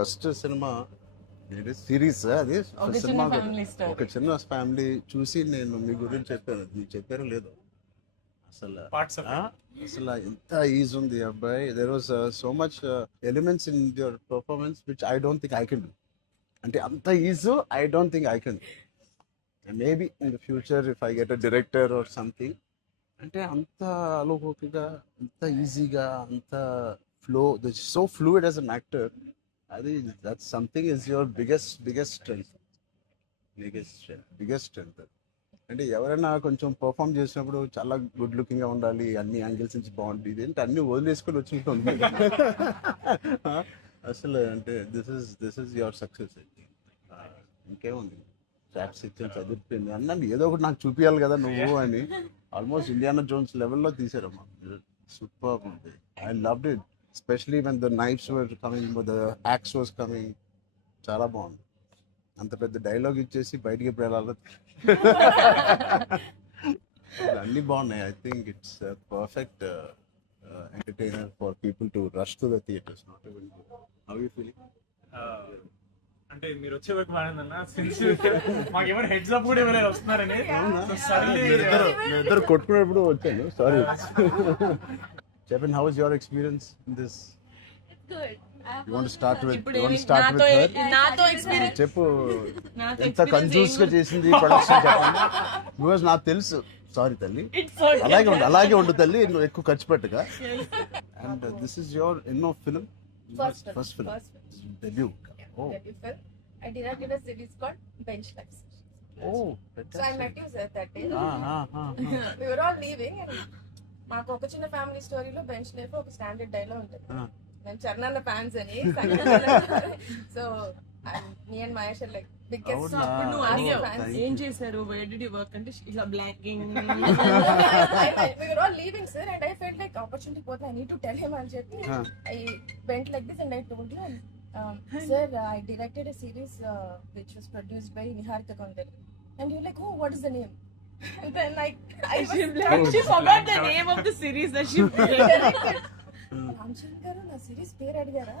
First cinema series అది cinema ఒక చిన్న ఫ్యామిలీ చూసి నేను మీ గురించి చెప్పాను, మీకు చెప్పారో లేదో అసలు అసలు ఎంత ఈజ్ ఉంది అబ్బాయి. There was so much elements in your performance which I don't think I can do. అంటే అంత ease I don't think I can. Maybe in the future if I get a director or something, అంటే అంత అలోకిగా, అంత ఈజీగా, అంత flow, so fluid as an actor. అది that something is your biggest strength. అంటే ఎవరైనా కొంచెం పర్ఫామ్ చేసినప్పుడు చాలా గుడ్ లుకింగ్ గా ఉండాలి, అన్ని యాంగిల్స్ నుంచి బాగుంటుంది, అంటే అన్ని వదిలేసుకొని వచ్చినట్టు ఉంది. అసలు అంటే దిస్ ఇస్ యువర్ సక్సెస్. ఇంకేముంది, ట్రాప్స్ ఇచ్చాను, చదివిపోయింది అన్నాను, ఏదో ఒకటి నాకు చూపించాలి కదా నువ్వు అని. ఆల్మోస్ట్ ఇండియానా జోన్స్ లెవెల్లో తీసారమ్మా. సూపర్ ఉంది. I loved it, especially when the knives were coming, the axe was coming. చాలా బాగుంది. అంత పెద్ద డైలాగ్ ఇచ్చేసి బయటికి ఎప్పుడు వెళ్ళాలి. అన్ని బాగున్నాయి. I think it's perfect entertainer for people to rush to the theatres. Not even how you feeling? అంటే మీరు వచ్చే వరకు బాగుందన్న, సిన్స్ మాకేమైనా హెడ్స్ అప్ కూడా ఇవ్వలేదు వస్తున్నారని. ఇద్దరు కొట్టుకున్నప్పుడు వచ్చాను, సారీ. చెప్పండి, how is your experience in this? You want to start with her? నాతో ఎక్స్పీరియన్స్ చెప్పు, ఎంత కన్ఫ్యూజ్ గా చేసింది ప్రొడక్షన్ చెప్పండి. బికాజ్ నాకు తెలుసు. సారీ తల్లి, అలాగే ఉండు తల్లి, నువ్వు ఎక్కువ ఖర్చు పెట్టగా. అండ్ దిస్ ఇస్ యువర్ ఎన్నో film? First film, debut. debut film. I directed a series called Bench Life. Oh, So I met you sir that day. We were all leaving and మాకు ఒక చిన్న ఫ్యామిలీ స్టోరీలో bench life ఒక standard dialogue ఉంటుంది. నేను Charan fans అని. So me and Mahesh like biggest. అప్పుడు నువ్వు అడిగావు ఏం చేశారు, వేర్ డిడ్ యు వర్క్ అంటే ఇలా blocking. We were all leaving sir and I felt like opportunity పోతే I need to tell him అని చెప్పి I went like this and I told you, sir, I directed a series which was produced by Niharika Kondarlu. And you're like, oh, what is the name? And then she forgot the name of the series that she directed. Ramachandra గారు నా series పేరు అడిగారా,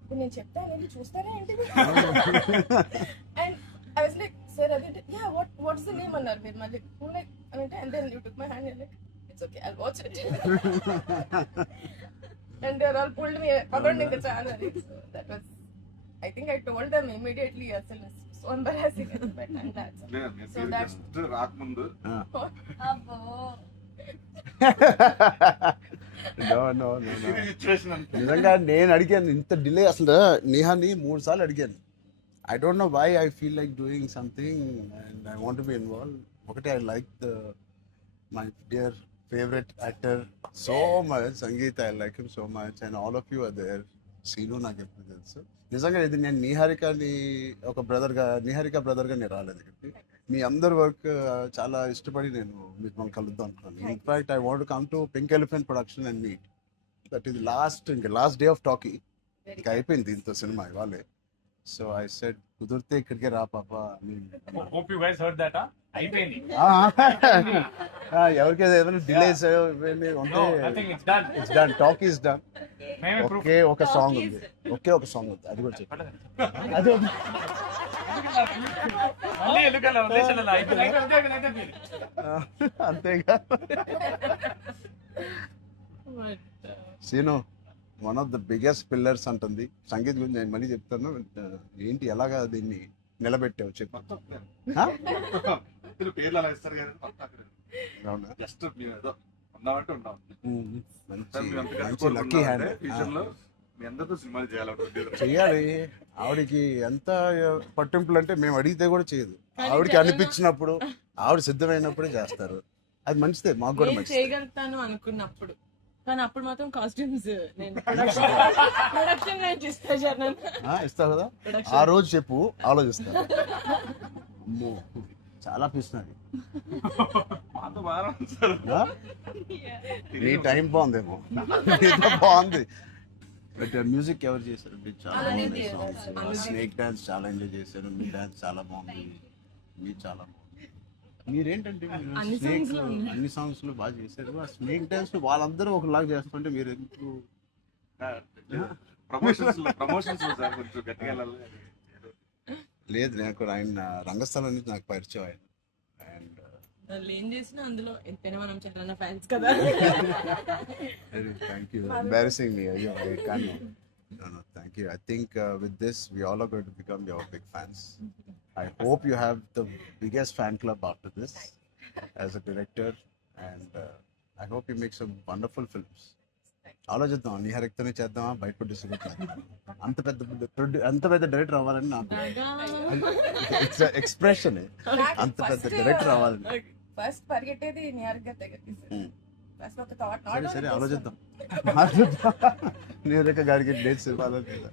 ఇప్పుడు నేను చెప్తాను వెళ్ళి చూస్తారా ఏంటి? And I was like, sir అది యా వాట్స్ ద నేమ్ అన్నారు మీరు మళ్ళీ. లైక్ అంటే and then you took my hand like it's okay I'll watch it. And they all pulled me around in the channel. So that was, I think I told them immediately, asal so embarrassing at that time. So that's రాకముందు no నిజంగా నేను అడిగాను ఇంత delay. అసలు నేహాని 3 సార్లు అడిగాను. I don't know why I feel like doing something and I want be involve. ఒకటి, I like my dear favorite actor so much, Sangeet, I like him so much, and all of you are there. Seenu నాకు ఎప్పుడు తెలుసు. నిజంగా ఇది నేను నిహారికని ఒక నిహారిక బ్రదర్గా నేను రాలేదు ఇక్కడికి. మీ అందరి వర్క్ చాలా ఇష్టపడి నేను మిమ్మల్ని కలుద్దాం అనుకున్నాను. In fact I want come to pink elephant production and meet. That is last day of talkie. ఇంకా అయిపోయింది దీంతో సినిమా ఇవాళే. సో ఐ సెడ్ కుదిరితే ఇక్కడికే రా పాప. Hope you guys heard that. అయిపోయింది. ఎవరికైనా ఏదైనా డిలేస్ ఉంటే it's done, talk is done. ఒకే ఒక సాంగ్ ఉంది, అది కూడా చెప్పండి. అది అంతేగా. Seenu one of the biggest pillars అంటుంది. సంగీత్ గురించి నేను మళ్ళీ చెప్తాను. ఏంటి ఎలాగా దీన్ని నిలబెట్టావు చెప్పు. పేర్లు అలా ఇస్తారు కదా, జస్ట్ ఏదో ఉన్నామంటే ఉన్నాం. మంచి లక్కీ హ్యాండ్. మీ అందరితో సినిమాలు చెయ్యాలి. ఆవిడకి ఎంత పట్టింపులు అంటే మేము అడిగితే కూడా చేయదు. ఆవిడకి అనిపించినప్పుడు, ఆవిడ సిద్ధమైనప్పుడే చేస్తారు. అది మంచిదే, మాకు కూడా మంచిది. చేయగలుగుతాను అనుకున్నప్పుడు, కానీ అప్పుడు మాత్రం కాస్ట్యూమ్స్ నేను ప్రొడక్షన్ ఇస్తావు కదా. ఆ రోజు చెప్పు, ఆలోచిస్తా. చాలా పిస్తున్నది. నీ టైం బాగుందేమో, బాగుంది. బట్ మ్యూజిక్ ఎవరు చేశారు? చాలా బాగుంది సాంగ్స్. స్నేక్ డాన్స్ చాలా ఎంజాయ్ చేశారు. మీ డాన్స్ చాలా బాగుంది. మీరు చాలా బాగుంది. మీరేంటంటే అన్ని సాంగ్స్ లో బాగా చేశారు. ఆ స్నేక్ డాన్స్ వాళ్ళందరూ ఒకలాగా చేస్తుంటే మీరు ఎందుకు ప్రమోషన్స్ సార్ కొంచెం గట్టిగా వెళ్ళాలి. లేదు నాకు ఆయన రంగస్థలం నుంచి నాకు పరిచయం ఆయన. అండ్ వాళ్ళు ఏం చేసినా అందులో ఎంతైనా మనం చరణ్ ఫ్యాన్స్ కదా. థ్యాంక్ యూ, ఎంబారసింగ్ మీ. అయ్యో కానీ no, thank you. I think with this we all are going to become your big fans. I hope you have the biggest fan club after this as a director, and I hope you make some wonderful films. ఆలోచిద్దాం, నిహారికతోనే చేద్దామా, బయట distribute అంత పెద్ద director అవ్వాలని నాకు expression. అంత పెద్ద director అవ్వాలని ఫస్ట్ పరిగెట్టేది నిహారిక దగ్గరికి. ఫస్ట్ ఒక థాట్ సరే సరే ఆలోచిద్దాం. నిహారిక గారికి డేట్స్ ఇవ్వాలని కదా.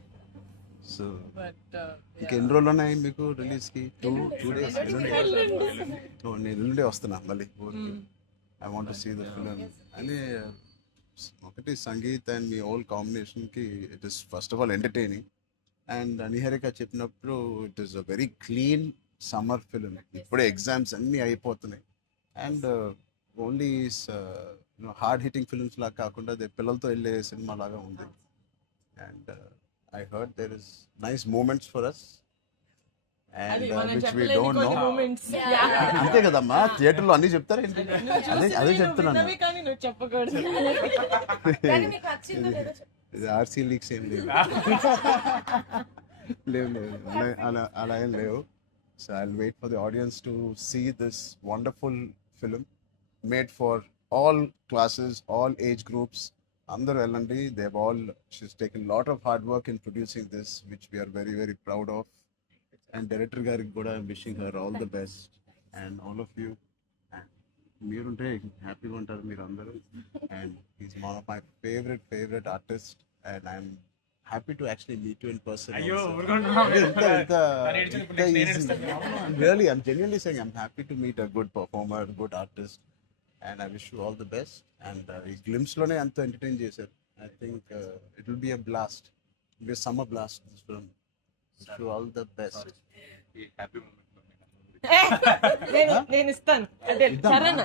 సో బట్ ఇంకెన్ని రోజులు ఉన్నాయి మీకు రిలీజ్ కి? Two days. నేను ఎల్లుండే వస్తున్నా మళ్ళీ ఊరికి. I want to see the film. అని ఒకటి సంగీత్ అండ్ మీ ఓల్ కాంబినేషన్ కి it is first of all entertaining. And Niharika చెప్పినప్పుడు it is a very clean summer film. ఇప్పుడే ఎగ్జామ్స్ అన్నీ అయిపోతున్నాయి. And only hard hitting films లాగా కాకుండా అది పిల్లలతో వెళ్ళే సినిమా లాగా ఉంది. And I heard there is nice moments for us, and అది మనం which we చెప్పలేని don't కొన్ని know. మూమెంట్స్. అంతే కదమ్మా, థియేటర్లో అన్ని చెప్తారు ఏంటి? అదే చెప్తున్నాను. కానీ నువ్వు చెప్పకూడదు. కానీ మీకు నచ్చిందో లేదో చెప్పు. ఇది ఆర్సీ లీక్స్ ఏం లేవు. లేవు అలా ఏం లేవు. So I will wait for the audience to see this wonderful film made for all classes, all age groups. అందరూ వెళ్ళండి. they've all, she's taken a lot of hard work in producing this, which we are very very proud of. And director గారికి కూడా wishing her all the best, and all of you. And మీరుంటే హ్యాపీగా ఉంటారు మీరు అందరూ. And he's one of my favorite artists, and I'm happy to actually meet you in person. అయ్యో also. ఊరుకోండి. Really, I'm genuinely saying I'm happy to meet a good performer, good artist. And I wish you all the best. And ఈ glimpse లోనే అంత entertain చేశారు. I think it will be a blast. It will be a summer blast, this film. Wish you all the best. ఈ happy moment నేను ఇస్తాను. అంటే చరణ్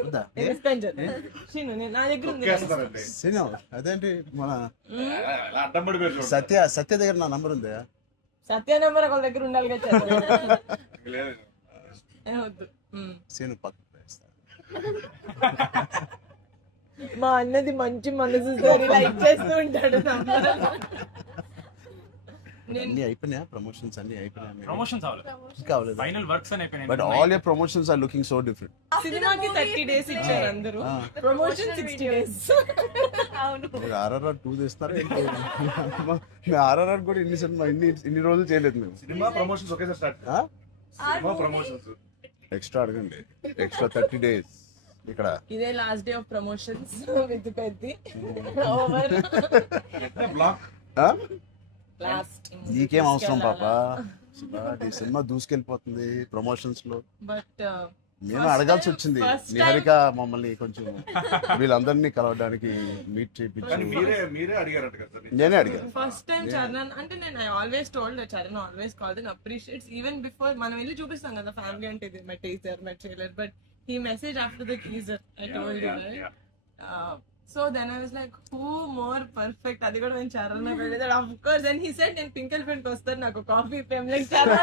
వద్దా? నేను ఇస్తాను చరణ్. శ్రీను, నా దగ్గర ఉంది. తొక్కేస్తున్నారండి. సినిమా అదేంటి మన అలా అడ్డం పడిపోయారు చూడండి. సత్య దగ్గర నా నంబర్ ఉందా? సత్య నెంబర్ ఒకళ్ళ దగ్గర ఉండాలి కదా చరణ్. లేదు. వద్దు. సీను పక్కన వేస్తా. మా అన్నది మంచి మనసు సార్, లైక్ చేస్తూ ఉంటాడు. అన్ని అయిపోయినాయా? ప్రమోషన్స్ అన్ని అయిపోయినాయా? ప్రమోషన్స్ అవ్వాలి, కావలేదు. ఫైనల్ వర్క్స్ అని అయిపోయినాయి. But all your promotions are looking so different. సినిమాకి 30 days ఇచ్చారు అందరూ, ప్రమోషన్ 60 days. అవును. మీరు RRR 2 తీస్తారా? మేము RRR కూడా ఇన్ని రోజులు చేయలేదు మేము. సినిమా ప్రమోషన్స్ ఒకేసారి స్టార్ట్. సినిమా ప్రమోషన్స్ ఎక్స్ట్రా అడగండి, ఎక్స్ట్రా 30 days ఇక్కడ. ఇదే last day of promotions with Peddi over block. Last. నీకేం అవసరం పాపా, ఈ సినిమా దూసుకెళ్ళిపోతుంది ప్రమోషన్స్ లో. బట్ నేను అడగాల్సి వచ్చింది. నిహారిక మమ్మల్ని కొంచెం వీళ్ళందరినీ కలవడానికి మీట్ కానీ చేయించి మీరే అడిగారంట కదా సార్. నేనే అడిగాను. ఫస్ట్ టైం చరణ్ అంటే నేను I always told Charan always called and appreciates even before మనం వెళ్ళి చూపిస్తాం కదా ఫ్యామిలీ అంటే ఇది my teaser my trailer, but he messaged after the teaser. I told you, right? So then I was like, who more perfect? అది కూడా నేను చరణ్ అడిగాడు. Of course, and he said నేను పింక్ ఎలిఫెంట్ వస్తాను, నాకు coffee fame like Charan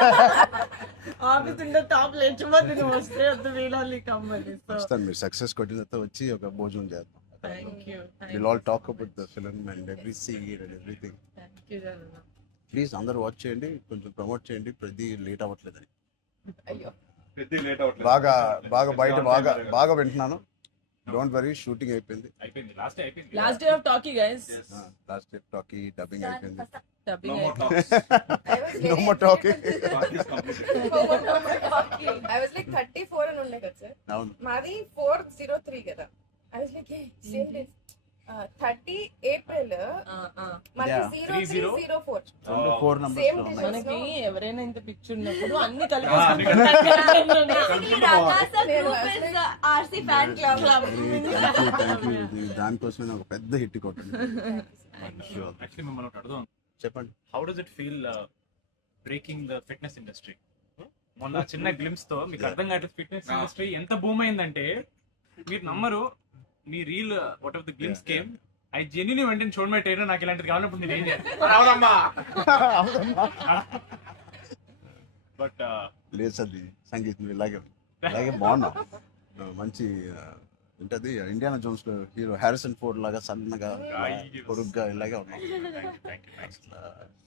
office ఉండే top లేచిపోతే నువ్వు వస్తే వద్దు వీళ్ళని కమ్మని. సో వస్తాను, మీరు సక్సెస్ కొట్టిన తర్వాత వచ్చి ఒక భోజనం చేద్దాం. Thank you. We'll all talk about the film and every scene and everything. Thank you Charan. Please అందరూ వాచ్ చేయండి, కొంచెం ప్రమోట్ చేయండి. ప్రతి లేట్ అవ్వట్లేదని అయ్యో. పెద్ద లేట్ అవ్వట్లేదు. బాగా బయట బాగా వింటున్నాను. డోంట్ వరీ, షూటింగ్ అయిపోయింది. అయిపోయింది, లాస్ట్ డే అయిపోయింది. Last day of talkie guys. Last day talkie dubbing అయిపోయింది. డబ్బింగ్ No more అయిపోయింది. talks. I was No very more talking. Talk is completed. I was like 34 అని ఉండే కదా సార్. అవును. మాది 403 కదా. I was like, hey, same days. 30 April మనకి Yeah. 0304. 4 numbers Same లో day. ఉన్నాయి. మనకి ఎవరైనా ఇంత పిక్చర్ ఉన్నప్పుడు అన్ని అన్ని Thank you. దానికోసమే నాకు పెద్ద హిట్ కొట్టండి. యాక్చువల్లీ మిమ్మల్ని ఒకటి అడుగుదాం. చెప్పండి. How does it feel breaking the fitness industry? మొన్న చిన్న గ్లిమ్స్ తో మీకు అర్థం కావట్లేదు ఫిట్నెస్ ఇండస్ట్రీ ఎంత బూమ్ అయిందంటే మీరు నమ్మరు. మీ reel what of the glimpse came I genuinely వెంటనే చూడమే ట్రైలర్ నాకు ఇలాంటిది కావాలన్నప్పుడు నేను ఏం చేయాలి బట్ లేదు సది సంగీత్ నువ్వు ఇలాగే బాగున్నావు మంచి ఏంటది ఇండియానా జోన్స్ లో హీరో హ్యారిసన్ ఫోర్డ్ లాగా సన్నగా పొరుగ్గా ఇలాగే ఉన్నావు.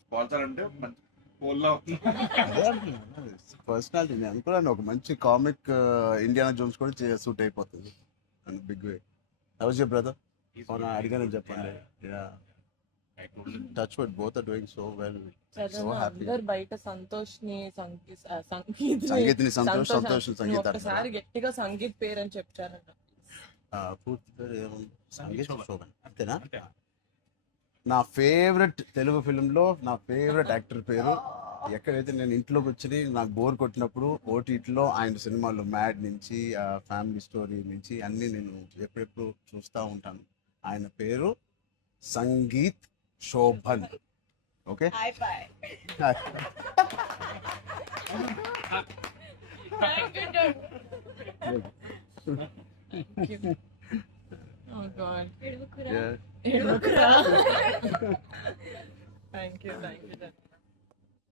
స్పాన్సర్ అంటే మంచి పోల్లో అదే పర్సనాలిటీ నేను అనుకున్నాను ఒక మంచి కామిక్ ఇండియానా జోన్స్ కూడా సూట్ అయిపోతుంది big way. How's your brother? అవునా అడిగానని చెప్పండి. Touch wood both are doing so well. So happy. అందరు బయట సంతోష్ని సంగీత్ని సంతోష్ సంగీత ఒకసారి గట్టిగా సంగీత్ పేరు అని చెప్తారంట. పూర్తి పేరు ఏముంది? సంగీత్ శోభన్ అంతేనా? నా ఫేవరెట్ తెలుగు ఫిల్మ్లో నా ఫేవరెట్ యాక్టర్ పేరు ఎక్కడైతే నేను ఇంట్లోకి వచ్చి నాకు బోర్ కొట్టినప్పుడు ఓటీటీలో ఆయన సినిమాలు మ్యాడ్ నుంచి ఫ్యామిలీ స్టోరీ నుంచి అన్నీ నేను ఎప్పుడెప్పుడు చూస్తూ ఉంటాను. ఆయన పేరు Sangeeth Shobhan. Okay Oh God. Yeah. Thank you.